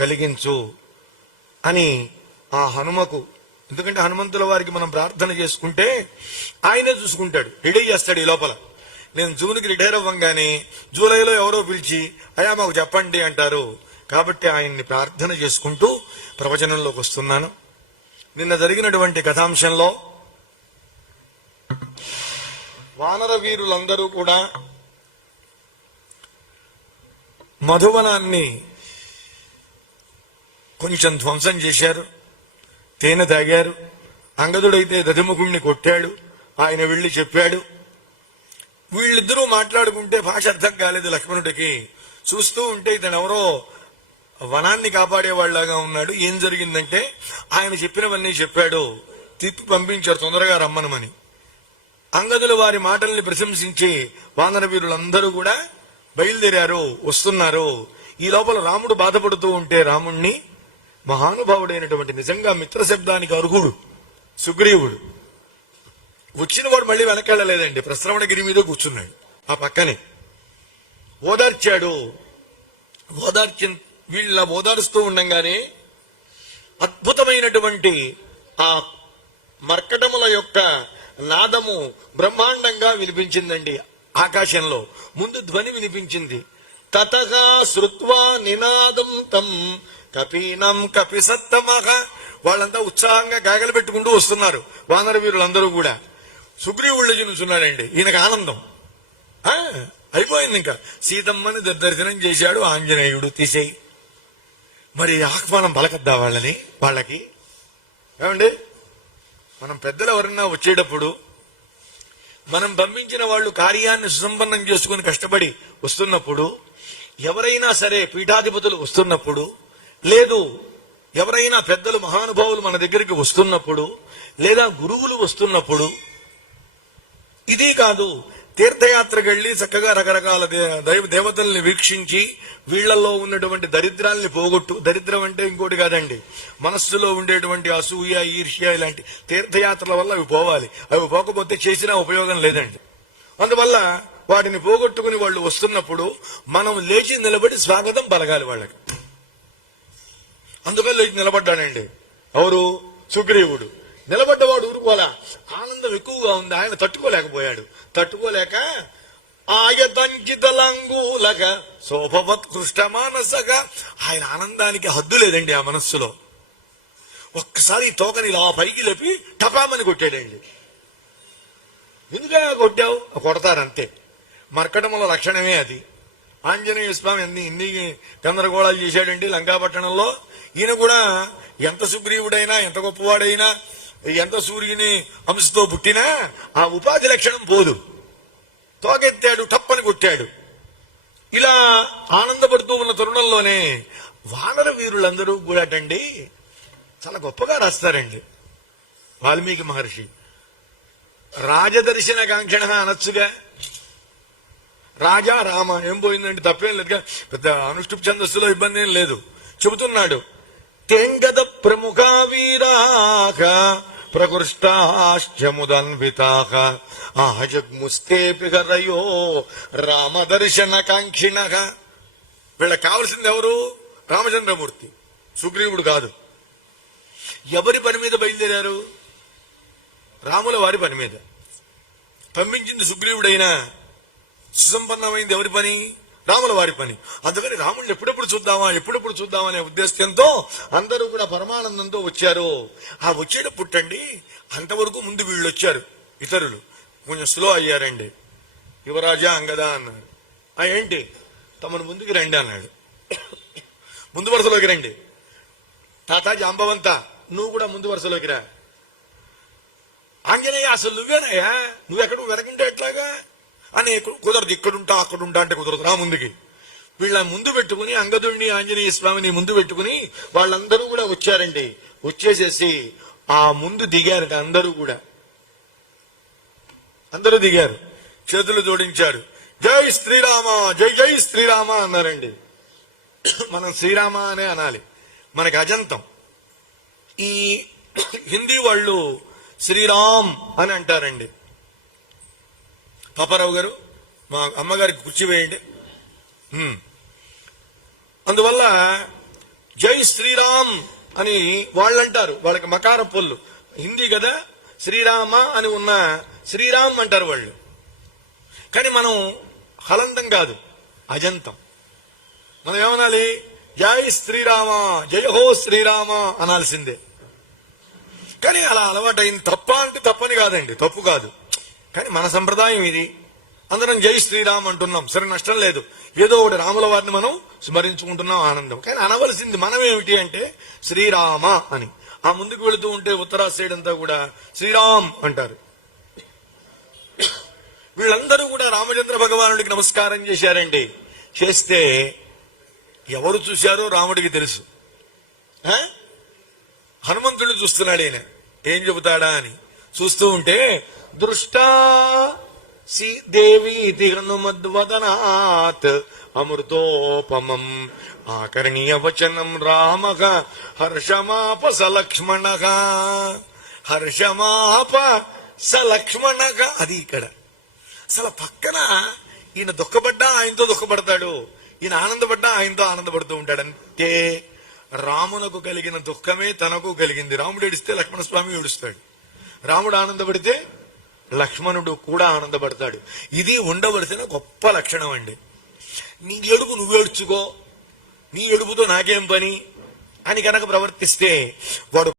కలిగించు అని ఆ హనుమకు, ఎందుకంటే హనుమంతుల వారికి మనం ప్రార్థన చేసుకుంటే ఆయనే చూసుకుంటాడు, రెడీ చేస్తాడు. ఈ లోపల నేను జూన్కి రిటైర్ అవ్వంగానే జూలైలో ఎవరో పిలిచి అయ్యా మాకు చెప్పండి అంటారు. కాబట్టి ఆయన్ని ప్రార్థన చేసుకుంటూ ప్రవచనంలోకి వస్తున్నాను. నిన్న జరిగినటువంటి కథాంశంలో వానర వీరులందరూ కూడా మధువనాన్ని కొంచెం ధ్వంసం చేశారు, తేనె తాగారు. అంగదుడైతే దధిముఖుణ్ణి కొట్టాడు, ఆయన వెళ్లి చెప్పాడు. వీళ్ళిద్దరూ మాట్లాడుకుంటే భాష అర్థం కాలేదు లక్ష్మణుడికి. చూస్తూ ఉంటే ఇతనెవరో వనాన్ని కాపాడేవాళ్లాగా ఉన్నాడు. ఏం జరిగిందంటే ఆయన చెప్పినవన్నీ చెప్పాడు, తిప్పి పంపించారు తొందరగా రమ్మనమని. అంగదుల వారి మాటల్ని ప్రశంసించి వానర వీరులందరూ కూడా బయలుదేరారు, వస్తున్నారు. ఈ లోపల రాముడు బాధపడుతూ ఉంటే రాముణ్ణి మహానుభావుడైనటువంటి, నిజంగా మిత్ర శబ్దానికి అర్హుడు సుగ్రీవుడు వచ్చిన వాడు మళ్ళీ వెనకెళ్ళలేదండి. ప్రశ్రవణగిరి మీద కూర్చున్నాడు, ఆ పక్కనే ఓదార్చాడు. వీళ్ళ ఓదారుస్తూ ఉండంగానే అద్భుతమైనటువంటి ఆ మర్కటముల యొక్క నాదము బ్రహ్మాండంగా వినిపించిందండి. ఆకాశంలో ముందు ధ్వని వినిపించింది. తతగా శ్రుత్వా నినాదం తం కపీనం కపిసత్తమహ. వాళ్ళంతా ఉత్సాహంగా గాగలు పెట్టుకుంటూ వస్తున్నారు వానర వీరులందరూ కూడా. సుగ్రీవుళ్ళు చూస్తున్నాడండి, ఈయనకు ఆనందం అయిపోయింది. ఇంకా సీతమ్మని దర్శనం చేశాడు ఆంజనేయుడు. తీసేయి మరి ఆహ్వానం పలకద్దా వాళ్ళకి ఏమండి? మనం పెద్దలు ఎవరన్నా వచ్చేటప్పుడు మనం పంపించిన వాళ్ళు కార్యాన్ని సుసంపన్నం చేసుకుని కష్టపడి వస్తున్నప్పుడు, ఎవరైనా సరే పీఠాధిపతులు వస్తున్నప్పుడు, లేదు ఎవరైనా పెద్దలు మహానుభావులు మన దగ్గరికి వస్తున్నప్పుడు, లేదా గురువులు వస్తున్నప్పుడు, ఇది కాదు తీర్థయాత్రకు వెళ్లి చక్కగా రకరకాల దేవతల్ని వీక్షించి వీళ్లలో ఉన్నటువంటి దరిద్రాల్ని పోగొట్టు, దరిద్రం అంటే ఇంకోటి కాదండి, మనస్సులో ఉండేటువంటి అసూయ, ఈర్ష్య ఇలాంటి తీర్థయాత్రల వల్ల అవి పోవాలి. అవి పోకపోతే చేసినా ఉపయోగం లేదండి. అందువల్ల వాటిని పోగొట్టుకుని వాళ్ళు వస్తున్నప్పుడు మనం లేచి నిలబడి స్వాగతం పలగాలి వాళ్ళకి. అందుకని లేచి నిలబడ్డాడండి ఎవరు? సుగ్రీవుడు. నిలబడ్డవాడు ఊరుకోలా, ఆనందం ఎక్కువగా ఉంది. ఆయన తట్టుకోలేకపోయాడు. తట్టుకోలేక ఆయతంకితలంగులక శోభవత్ కృష్ణ మానసగా, ఆయన ఆనందానికి హద్దు లేదండి ఆ మనస్సులో. ఒక్కసారి తోకని ఇలా పైకి లేపి టపామని కొట్టాడండి. ఎందుకైనా కొట్టావు? కొడతారంతే. మర్కటముల లక్షణమే అది. ఆంజనేయ స్వామి ఎన్ని గందరగోళాలు చేశాడండి లంకాపట్టణంలో. ఈయన కూడా ఎంత సుగ్రీవుడైనా, ఎంత గొప్పవాడైనా, ఎంత సూర్యుని అంశతో పుట్టినా ఆ ఉపాధి లక్షణం పోదు. తోకెత్తాడు, టప్పని కొట్టాడు. ఇలా ఆనందపడుతూ ఉన్న తరుణంలోనే వానర వీరులందరూ కూడాటండి చాలా గొప్పగా రాస్తారండి. వాల్మీకి మహర్షి రాజదర్శన కాంక్షణ అనొచ్చుగా. రాజా రామ ఏం పోయిందండి, తప్పేం లేదుగా. పెద్ద అనుష్ఠుప్ ఛందస్సులో ఇబ్బంది ఏం లేదు. చెబుతున్నాడు, తెంగద ప్రముఖ వీరాక ప్రకృష్టాశ్చముదన్వితాక ఆజగ్ముస్తేపిహరయో రామదర్శన కాంక్షిణ. వీళ్ళకి కావలసింది ఎవరు? రామచంద్రమూర్తి, సుగ్రీవుడు కాదు. ఎవరి పని మీద బయలుదేరారు? రాముల వారి పని మీద. పంపించింది సుగ్రీవుడైనా సుసంపన్నమైంది ఎవరి పని? రాముల వారి పని. అందుకని రాముడిని ఎప్పుడెప్పుడు చూద్దామా అనే ఉద్దేశంతో అందరూ కూడా పరమానందంతో వచ్చారు. ఆ వచ్చేటప్పుడండి అంతవరకు ముందు వీళ్ళు వచ్చారు, ఇతరులు కొంచెం స్లో అయ్యారండి. యువరాజా అంగదా అన్నారు. ఏంటి తమను ముందుకు రండి అన్నాడు. ముందు వరుసలోకి రండి. తాత జాంబవంత నువ్వు కూడా ముందు వరుసలోకి రా. ఆంజనేయ అసలు నువ్వేనయ్యా, నువ్వెక్కడ వెనకంటే ఎట్లాగా అని. కుదరదు, ఇక్కడుంటా అక్కడుంటా అంటే కుదరదు, రా ముందుకి. వీళ్ళ ముందు పెట్టుకుని అంగదుడిని ఆంజనేయ స్వామిని ముందు పెట్టుకుని వాళ్ళందరూ కూడా వచ్చారండి. వచ్చేసేసి ఆ ముందు దిగారు. అందరూ దిగారు, చేతులు జోడించారు. జై శ్రీరామ, జై జై శ్రీరామ అన్నారండి. మనం శ్రీరామ అనే అనాలి, మనకి అజంతం. ఈ హిందీ వాళ్ళు శ్రీరామ్ అని అంటారండి. పాపారావు గారు మా అమ్మగారికి కుర్చీ వేయండి. అందువల్ల జై శ్రీరామ్ అని వాళ్ళు అంటారు, వాళ్ళకి మకార పొల్లు హిందీ కదా, శ్రీరామ అని ఉన్న శ్రీరామ్ అంటారు వాళ్ళు. కానీ మనం హలంతం కాదు, అజంతం. మనం ఏమనాలి? జై శ్రీరామ, జయ హో శ్రీరామ అనాల్సిందే. కానీ అలా అలవాటైంది. తప్ప అంటే తప్పని కాదండి, తప్పు కాదు. కానీ మన సంప్రదాయం ఇది. అందరం జై శ్రీరామ్ అంటున్నాం, సరే నష్టం లేదు. ఏదో ఒకటి రాముల వారిని మనం స్మరించుకుంటున్నాం, ఆనందం. కానీ అనవలసింది మనం ఏమిటి అంటే శ్రీరామ అని. ఆ ముందుకు వెళుతూ ఉంటే ఉత్తరా సైడ్ అంతా కూడా శ్రీరామ్ అంటారు. వీళ్ళందరూ కూడా రామచంద్ర భగవానుడికి నమస్కారం చేశారండి. చేస్తే ఎవరు చూశారో రాముడికి తెలుసు. హనుమంతుడిని చూస్తున్నాడు ఈయన, ఏం చెబుతాడా అని చూస్తూ ఉంటే దృష్టా దేవీతి హనుమద్వదనాత్ అమృతోపమం ఆకర్ణీయ వచనం రామః హర్షమాప సలక్ష్మణః. హర్షమాప సలక్ష్మణః, అది ఇక్కడ. అసలు పక్కన ఈయన దుఃఖపడ్డా ఆయనతో దుఃఖపడతాడు, ఈయన ఆనందపడ్డా ఆయనతో ఆనందపడుతూ ఉంటాడు. అంటే రామునకు కలిగిన దుఃఖమే తనకు కలిగింది. రాముడు ఏడిస్తే లక్ష్మణస్వామి ఏడుస్తాడు, రాముడు ఆనందపడితే లక్ష్మణుడు కూడా ఆనందపడతాడు. ఇది ఉండవలసిన గొప్ప లక్షణం అండి. నీ ఏడుపు నువ్వేడ్చుకో, నీ ఏడుపుతో నాకేం పని అని కనుక ప్రవర్తిస్తే వాడు